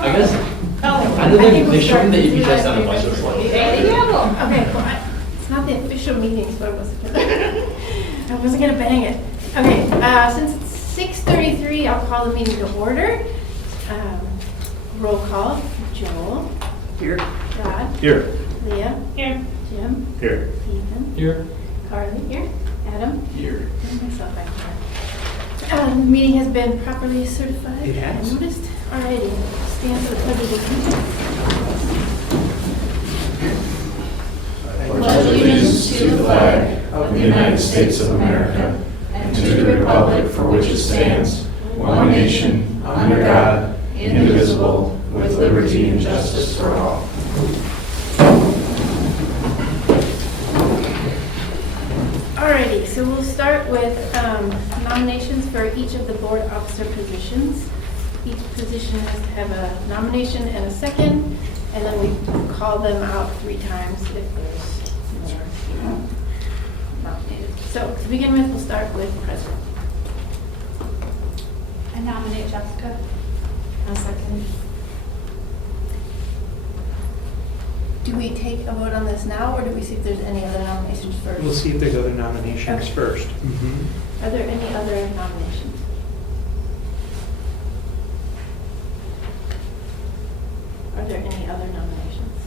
I guess, Oh, I don't think think we'll they showed me start the with EP test on a you bunch guys. of slides. Okay, well, it's not the official meeting, so I wasn't gonna bang it. Okay, since it's 6:33, I'll call the meeting to order. Roll call, Joel, Here. Rod, Here. Leah, Here. Jim, Here. Ethan, Here. Carly, here, Adam, Here. and myself back here. The meeting has been properly certified. It has. And noticed. Alrighty, stand for the pledge of allegiance. Pledge allegiance to the flag of the United States of America and to the republic for which it stands, one nation, under God, indivisible, with liberty and justice for all. Alrighty, so we'll start with nominations for each of the board officer positions. Each position has to have a nomination and a second, and then we call them out 3 times if there's more people nominated. So to begin with, we'll start with president. I nominate Jessica. A second. Do we take a vote on this now, or do we see if there's any other nominations first? We'll see if there's other nominations Okay. first. Are there any other nominations? Are there any other nominations?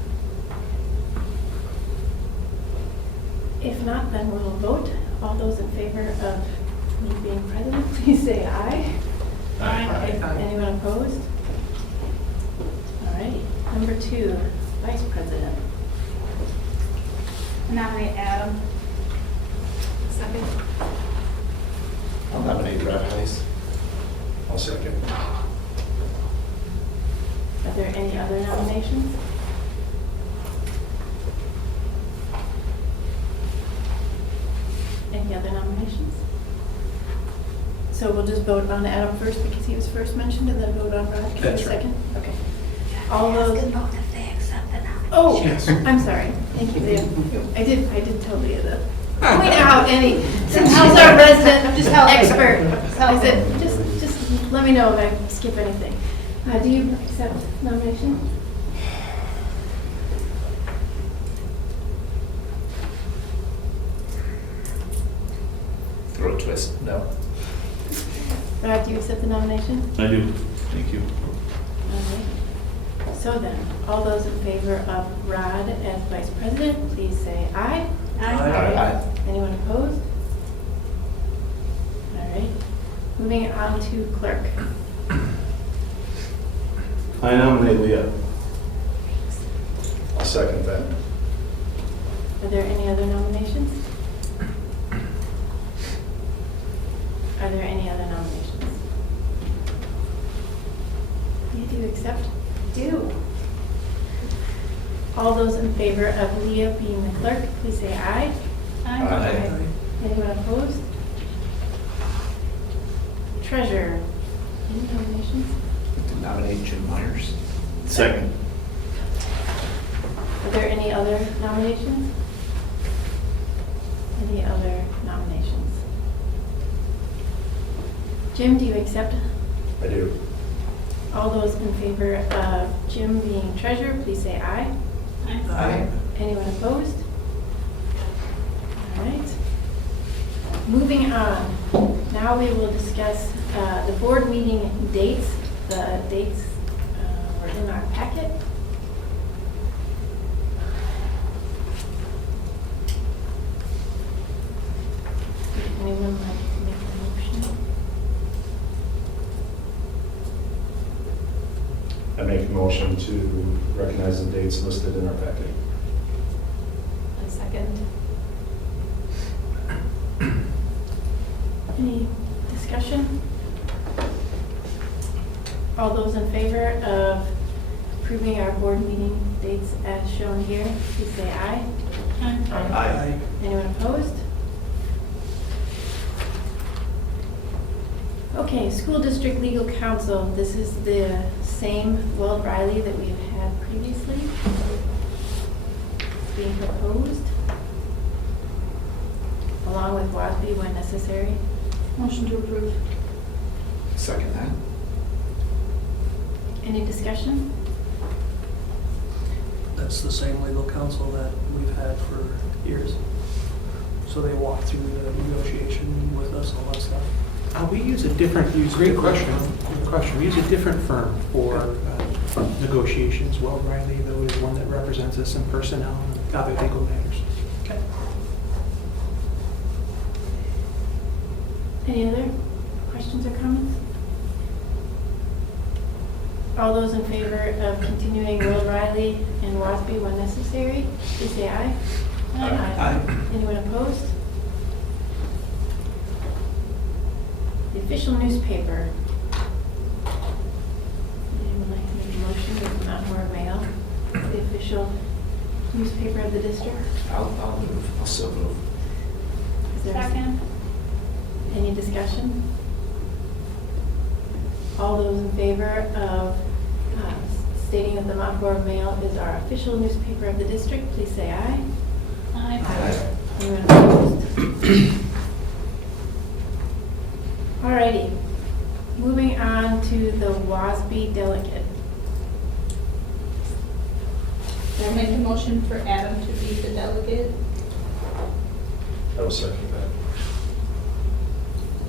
If not, then we'll vote. All those in favor of me being president, please say aye. Aye. Anyone opposed? All right. Number 2, vice president. I nominate Adam. Second. I'll nominate Brad Heiss. I'll second. Are there any other nominations? Any other nominations? So we'll just vote on Adam first because he was first mentioned, and then vote on Rod because he was That's right. second? Okay. All those. Ask them both if they accept the nomination. Oh, Yes. I'm sorry. Thank you, Leah. I did tell Leah that. Point out any, since she's our resident Just help me. expert. Just help I said, me. just let me know if I skip anything. Do you accept nomination? Throat twist, no. Rod, do you accept the nomination? I do. Thank you. All right. So then, all those in favor of Rod as vice president, please say aye. Aye. Anyone opposed? All right. Moving on to clerk. I nominate Leah. I'll second that. Are there any other nominations? Are there any other nominations? Do you accept? Do. All those in favor of Leah being the clerk, please say aye. Aye. Anyone opposed? Treasurer. Any nominations? To nominate Jim Myers. Second. Are there any other nominations? Any other nominations? Jim, do you accept? I do. All those in favor of Jim being treasurer, please say aye. Aye. Anyone opposed? All right. Moving on, now we will discuss the board meeting dates. The dates were in our packet. Would anyone like to make a motion? I make a motion to recognize the dates listed in our packet. A second. Any discussion? All those in favor of approving our board meeting dates as shown here, please say aye. Aye. Anyone opposed? Okay, school district legal counsel. This is the same Will Riley that we've had previously. It's being proposed, along with Wasby when necessary. Motion to approve. Second that. Any discussion? That's the same legal counsel that we've had for years. So they walk through the negotiation with us, all that stuff. We use a different, great question. Good question. We use a different firm for negotiations. Will Riley, though, is one that represents us in personnel and other legal matters. Okay. Any other questions or comments? All those in favor of continuing Will Riley and Wasby when necessary, please say aye. Aye. Anyone opposed? The official newspaper. Anyone like to make a motion to the Mount Horeb Mail, the official newspaper of the district? I'll move. I'll so move. Is there a Second. Any discussion? All those in favor of stating that the Mount Horeb Mail is our official newspaper of the district, please say aye. Aye. Anyone opposed? Alrighty, moving on to the WASB delegate. I'll make a motion for Adam to be the delegate. I will second that.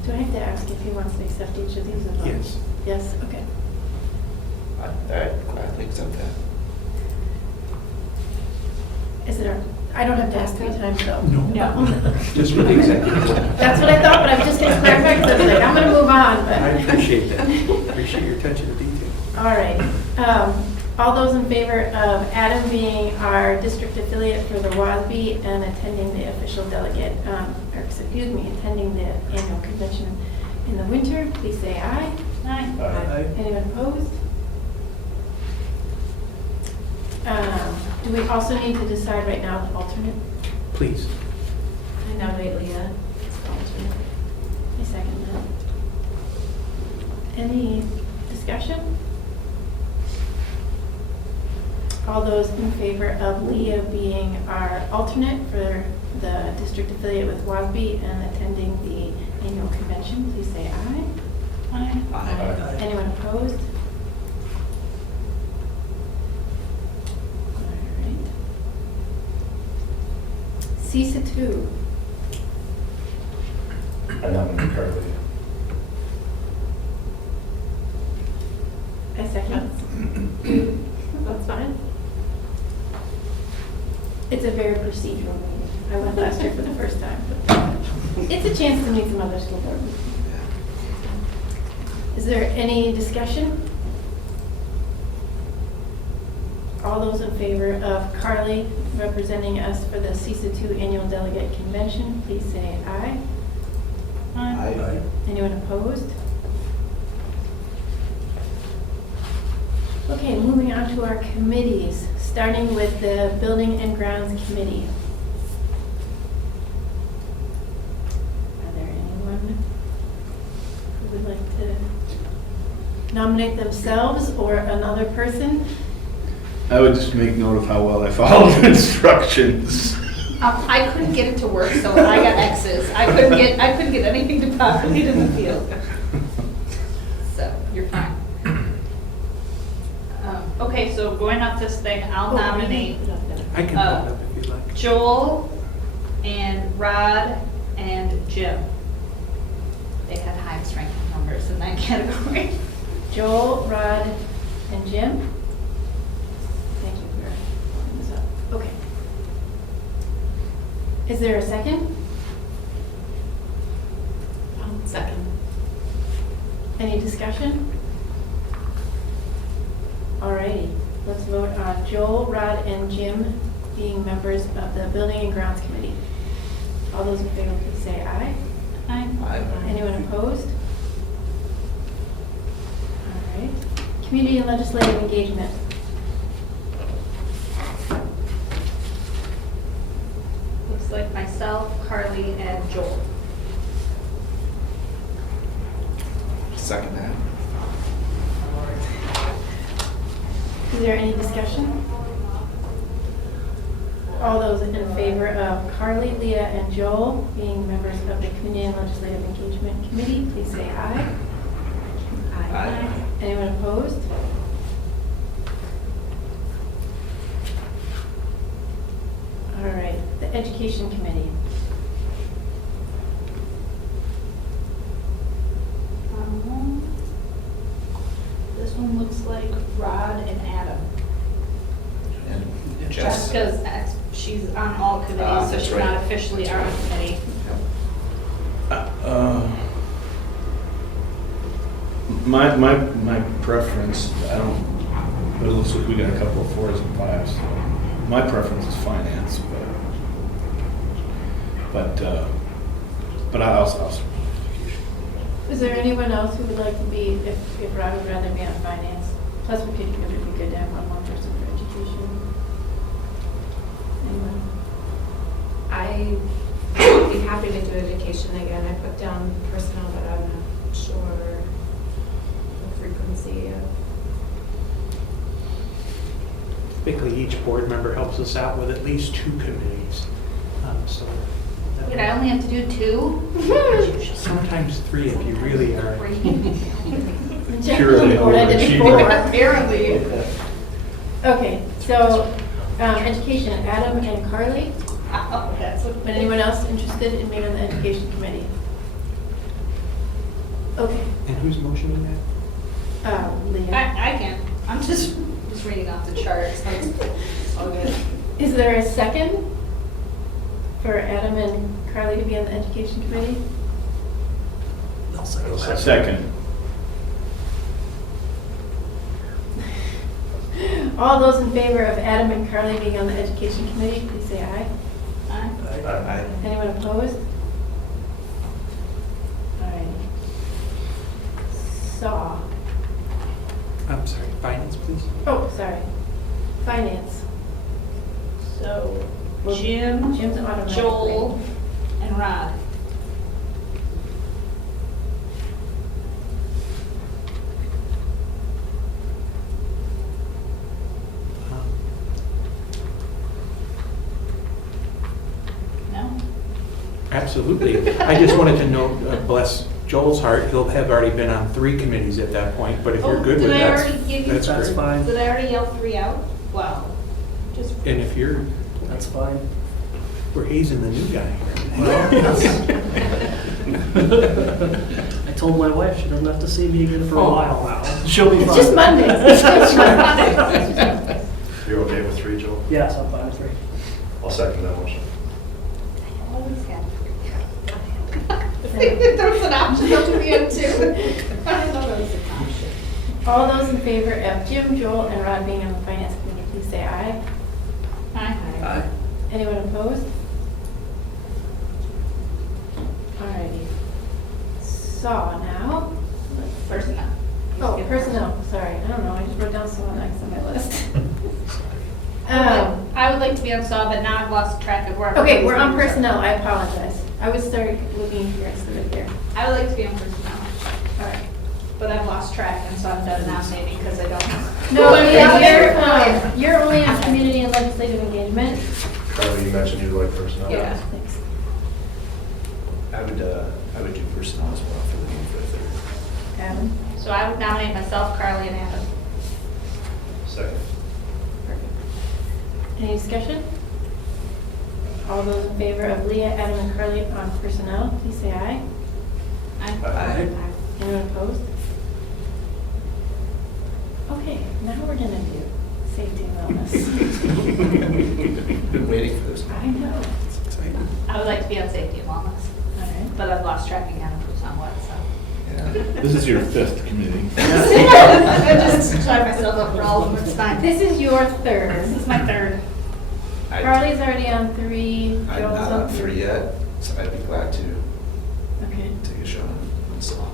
Do I have to ask if he wants to accept each of these? Or not? Yes. Yes, okay. I gladly accept that. Is there, I don't have to ask 3 times though. No. Just for the executive. That's what I thought, but I'm just going to clarify because I was like, I'm going to move on, I but. appreciate that. Appreciate your attention to detail. All right. All those in favor of Adam being our district affiliate for the WASB and attending the official delegate, attending the annual convention in the winter, please say aye. Aye. Anyone opposed? Do we also need to decide right now the alternate? Please. I nominate Leah as the alternate. I second that. Any discussion? All those in favor of Leah being our alternate for the district affiliate with WASB and attending the annual convention, please say aye. Aye. Anyone opposed? All right. CISA 2. I nominate Carly. I second. That's fine. It's a very procedural meeting. I went last year for the first time. But it's a chance to meet some other school board members. Is there any discussion? All those in favor of Carly representing us for the CISA 2 Annual Delegate Convention, please say aye. Aye. Anyone opposed? Okay, moving on to our committees, starting with the Building and Grounds Committee. Are there anyone who would like to nominate themselves or another person? I would just make note of how well I followed instructions. I couldn't get it to work, so I got X's. I couldn't get anything to populate in the field. So, you're fine. Okay, so going off this thing, I'll nominate I can hold up if you'd like. Joel and Rod and Jim. They had high strength numbers in that category. Joel, Rod, and Jim. Thank you for pulling this up. Okay. Is there a second? Second. Any discussion? Alrighty, let's vote on Joel, Rod, and Jim being members of the Building and Grounds Committee. All those in favor, please say aye. Aye. Anyone opposed? Alright. Community and legislative engagement. Looks like myself, Carly, and Joel. Second that. Is there any discussion? All those in favor of Carly, Leah, and Joel being members of the Community and Legislative Engagement Committee, please say aye. Aye. Anyone opposed? Education Committee. This one looks like Rod and Adam. And Just Jess. because she's on all committees, so That's she's right. not officially on a committee. My preference, I don't, but it looks like we got a couple of 4s and 5s. So my preference is finance, but I'll support education. Is there anyone else who would like to be, if Rod would rather be on finance? Plus, it would be good to have one more person for education. Anyone? I would be happy to do education again. I put down personnel, but I'm not sure the frequency of. Typically, each board member helps us out with at least 2 committees. So that- Wait, I only have to do 2? sometimes 3 if you really are. Purely Board, I did 4. overachieving. Apparently. Okay, so, education, Adam and Carly. Oh, that's what. But anyone else interested in being on the education committee? Okay, And who's motioning that? Leah. I can. I'm just reading off the charts. It's all good. Is there a second for Adam and Carly to be on the education committee? I'll second that. Second. All those in favor of Adam and Carly being on the education committee, please say aye. Aye. Anyone opposed? All right. Saw. I'm sorry, finance, please. Oh, sorry. Finance. So Jim, Jim's automatically. Joel, and Rod. Um, No? Absolutely. I just wanted to note, bless Joel's heart, he'll have already been on 3 committees at that point, but if you're good with Did I that, already give you? that's That's great. fine. Did I already yell 3 out? Wow. Just. And if you're, That's fine. we're hazing the new guy I told my wife she doesn't have to see me again for a Oh. while now. She'll be fine. It's just Mondays. It's just Mondays. You're okay with 3, Joel? Yes, I'm fine with 3. I'll second that motion. Always got 3. There was an option up to the end too. I don't know there was an option. All those in favor of Jim, Joel, and Rod being on the finance committee, please say aye. Aye. Anyone opposed? Alrighty. Saw now. Personnel. Oh, personnel, sorry. I don't know, I just wrote down saw next on my list. I would like to be on SAW, but now I've lost track of where. Okay, we're on personnel, I apologize. I would start looking here instead of here. I would like to be on personnel, Alright. but I've lost track and so I'm done nominating because I don't know. No, Yeah, you're only on community and legislative engagement. Carly, you mentioned you'd like personnel. Yeah. Thanks. I would do personnel as well for the need for a 3rd. Adam. So I would nominate myself, Carly, and Adam. Second. Perfect. Any discussion? All those in favor of Leah, Adam, and Carly on personnel, please say aye. Aye. Anyone opposed? Okay, now we're gonna do safety and wellness. Been waiting for this. I know. It's exciting. I would like to be on safety and wellness, All right. but I've lost track again of who's on what, so. This is your 5th committee. I just tried myself up for all of them, it's fine. This is your third. This is my 3rd. Carly's already on 3. I'm Joel's not on 3 yet, so I'd be glad to Okay. take a shot on SAW.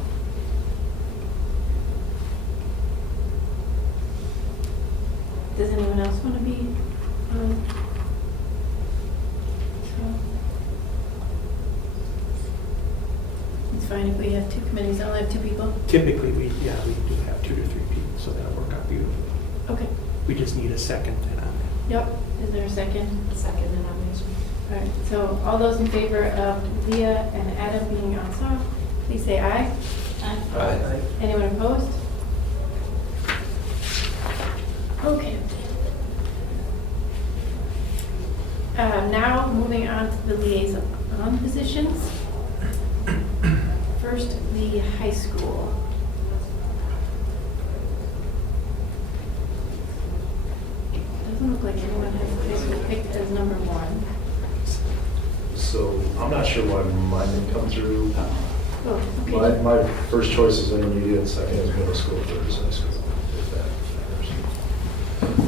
Does anyone else want to be on? It's fine if we have 2 committees. I only have 2 people. Typically, we do have 2 to 3 people, so that'll work out beautifully. Okay. We just need a second then on that. Yep. Is there a second? Second the nomination. All right, so all those in favor of Leah and Adam being on SAW, please say aye. Aye. Anyone opposed? Okay. Now, moving on to the liaison positions. First, the high school. Doesn't look like anyone has the high school picked as number one. So I'm not sure why mine didn't come through. Oh, My, okay. my first choice is intermediate, second is middle school, third is high school. If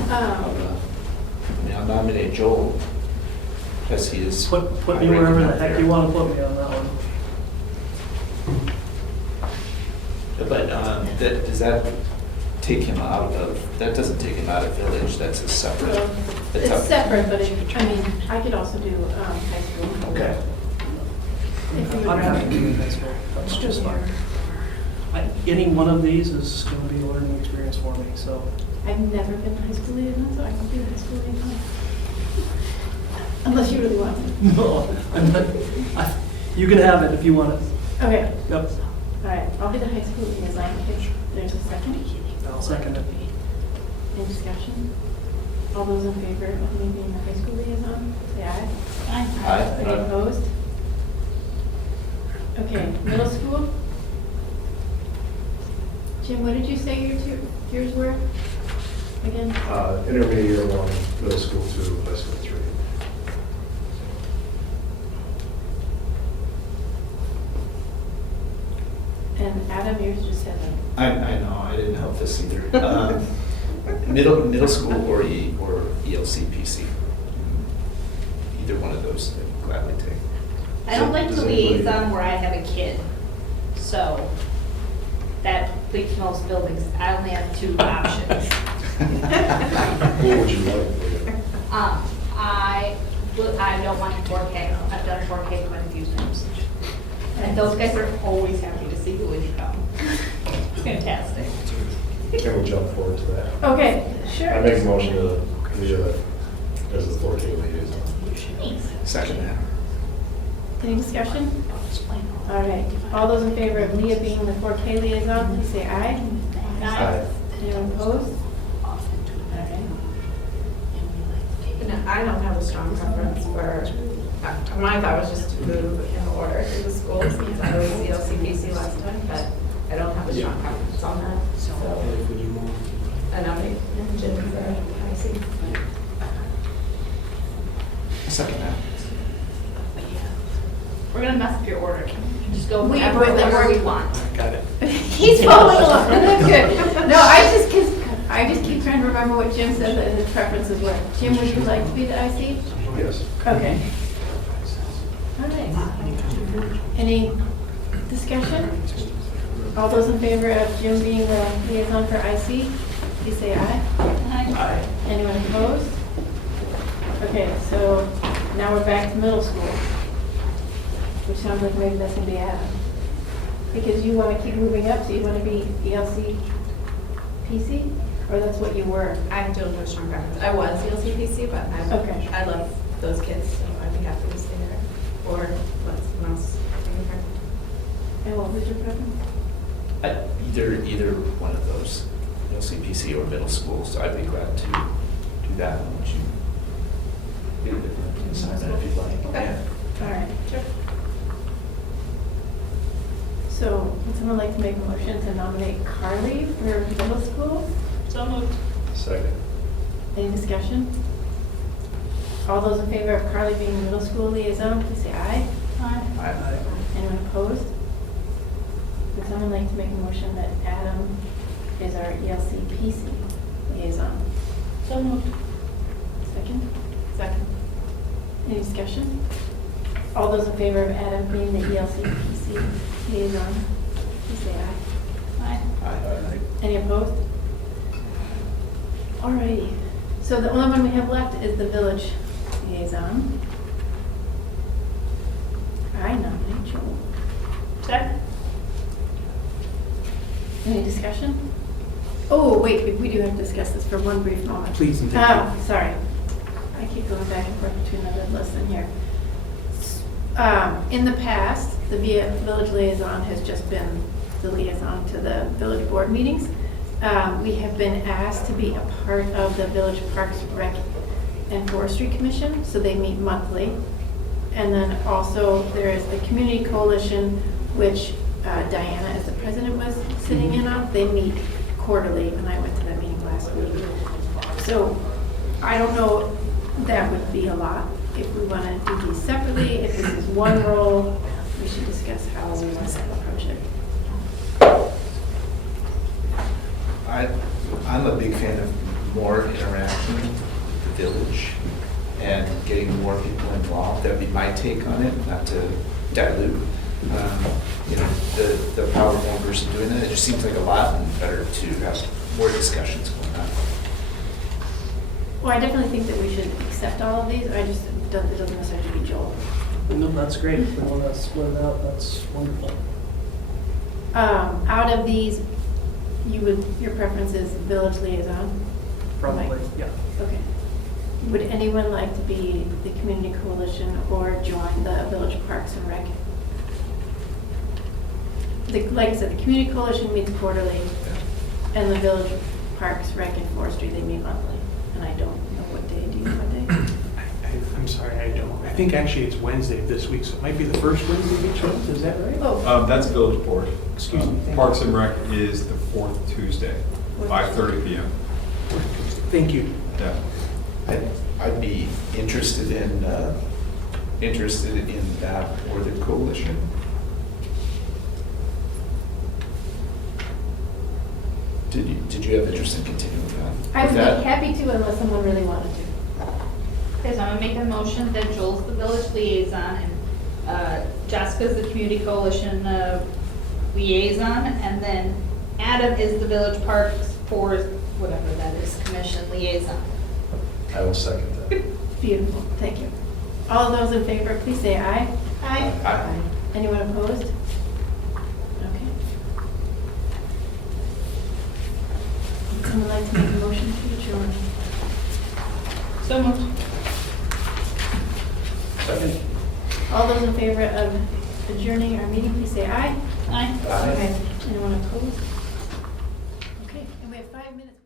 that matters. I'll nominate Joel, because he is. Put me wherever the heck you want to put me on that one. But does that take him out of, that doesn't take him out of village, that's a separate. Well, that's it's up- separate, but I could also do high school. Okay. If you would I'm happy to rather. do high school, that's just fine. Any one of these is going to be a learning experience for me, so. I've never been high school liaison, so I can do high school liaison. Unless you really want to. No, I'm not, you can have it if you want it. Okay, Yep, all right, I'll be the high school liaison if there's a second. I'll second it. Any discussion? All those in favor of me being the high school liaison, say aye. Aye. Any opposed? Okay, middle school? Jim, what did you say yours were? Again? Intermediate 1, middle school 2, high school 3. And Adam, yours just said like, I know, I didn't help this either. Middle school or ELCPC. Either one of those, I'd gladly take. I don't like Does the anybody- liaison where I have a kid, so that completes most buildings. I only have 2 options. What would you like? Leah? I don't want 4K. I've done 4K quite a few times. And those guys are always happy to see you when you come. It's fantastic. Can we jump forward to that? okay, sure. I make a motion to Leah as the 4K liaison. Second that. Any discussion? All right, all those in favor of Leah being the 4K liaison, please say aye. Aye. Anyone opposed? All right. No, I don't have a strong preference for, my thought was just to move in order through the schools, since I was the LCPC last time, but I don't have a strong preference on that, so. I nominate Jim for IC. Second that. We're gonna mess up your order. Can we just go We- whatever we- order we want? Got it. He's following along, that's good. No, I just keep trying to remember what Jim said that his preferences were. Jim, would you like to be the IC? Yes. Okay. All right. Any discussion? All those in favor of Jim being the liaison for IC, please say aye. Aye. Anyone opposed? Okay, so now we're back to middle school, which sounds like maybe that's gonna be Adam. Because you want to keep moving up, so you want to be ELC PC? Or that's what you were? I don't have a strong preference. I was the LCPC, but Okay. I love those kids, so I'd be happy to stay there. Or let someone else take a preference. And what was your preference? Either one of those, LCPC or middle school, so I'd be glad to do that. Why don't you decide that if you'd like? Okay. Yeah. All right. Sure. So would someone like to make a motion to nominate Carly for middle school? So moved. Second. Any discussion? All those in favor of Carly being the middle school liaison, please say aye. Aye. Anyone opposed? Would someone like to make a motion that Adam is our ELC PC liaison? So moved. Second? Second. Any discussion? All those in favor of Adam being the ELC PC liaison, please say aye. Aye. Any opposed? Alrighty, so the only one we have left is the village liaison. I nominate Joel. Check. Any discussion? Oh, wait, we do have to discuss this for one brief moment. Please and thank Oh, sorry. I keep going back and forth between the red list and here. In the past, the village liaison has just been the liaison to the village board meetings. We have been asked to be a part of the village parks rec and Forestry Commission, so they meet monthly. And then also there is the Community Coalition, which Diana, as the president, was sitting in on. They meet quarterly, and I went to that meeting last week. So I don't know, that would be a lot. If we want to do these separately, if this is one role, we should discuss how we want to approach it. I'm a big fan of more interaction with the village and getting more people involved. That'd be my take on it, not to dilute, the power of one person doing it. It just seems like a lot and better to have more discussions going on. Well, I definitely think that we should accept all of these. I just, it doesn't necessarily have to be Joel. No, that's great. If we want to split it out, that's wonderful. Out of these, your preference is village liaison? Probably, Mike? yeah. Okay. Would anyone like to be the community coalition or join the village parks and rec? Like I said, the community coalition meets quarterly, and the village parks, rec, and forestry, they meet monthly. And I don't know what day. Do you know what day? I'm sorry, I don't. I think actually it's Wednesday of this week, so it might be the first Wednesday of each month, is that right? Oh, That's village board. Excuse me. Thank Parks you. and Rec is the fourth Tuesday, 5:30 PM. Thank you. Yeah. I'd be interested in that or the coalition. Did you have interest in continuing on? I would with that? be happy to unless someone really wanted to. Okay, so I'm gonna make a motion that Joel's the village liaison and Jessica's the community coalition liaison, and then Adam is the village parks for whatever that is, commission liaison. I will second that. Beautiful, thank you. All of those in favor, please say aye. Aye. Aye. Anyone opposed? Okay. Would someone like to make a motion to adjourn? So moved. Second. All those in favor of adjourning our meeting, please say aye. Aye. Aye. Anyone opposed? Okay, and we have 5 minutes.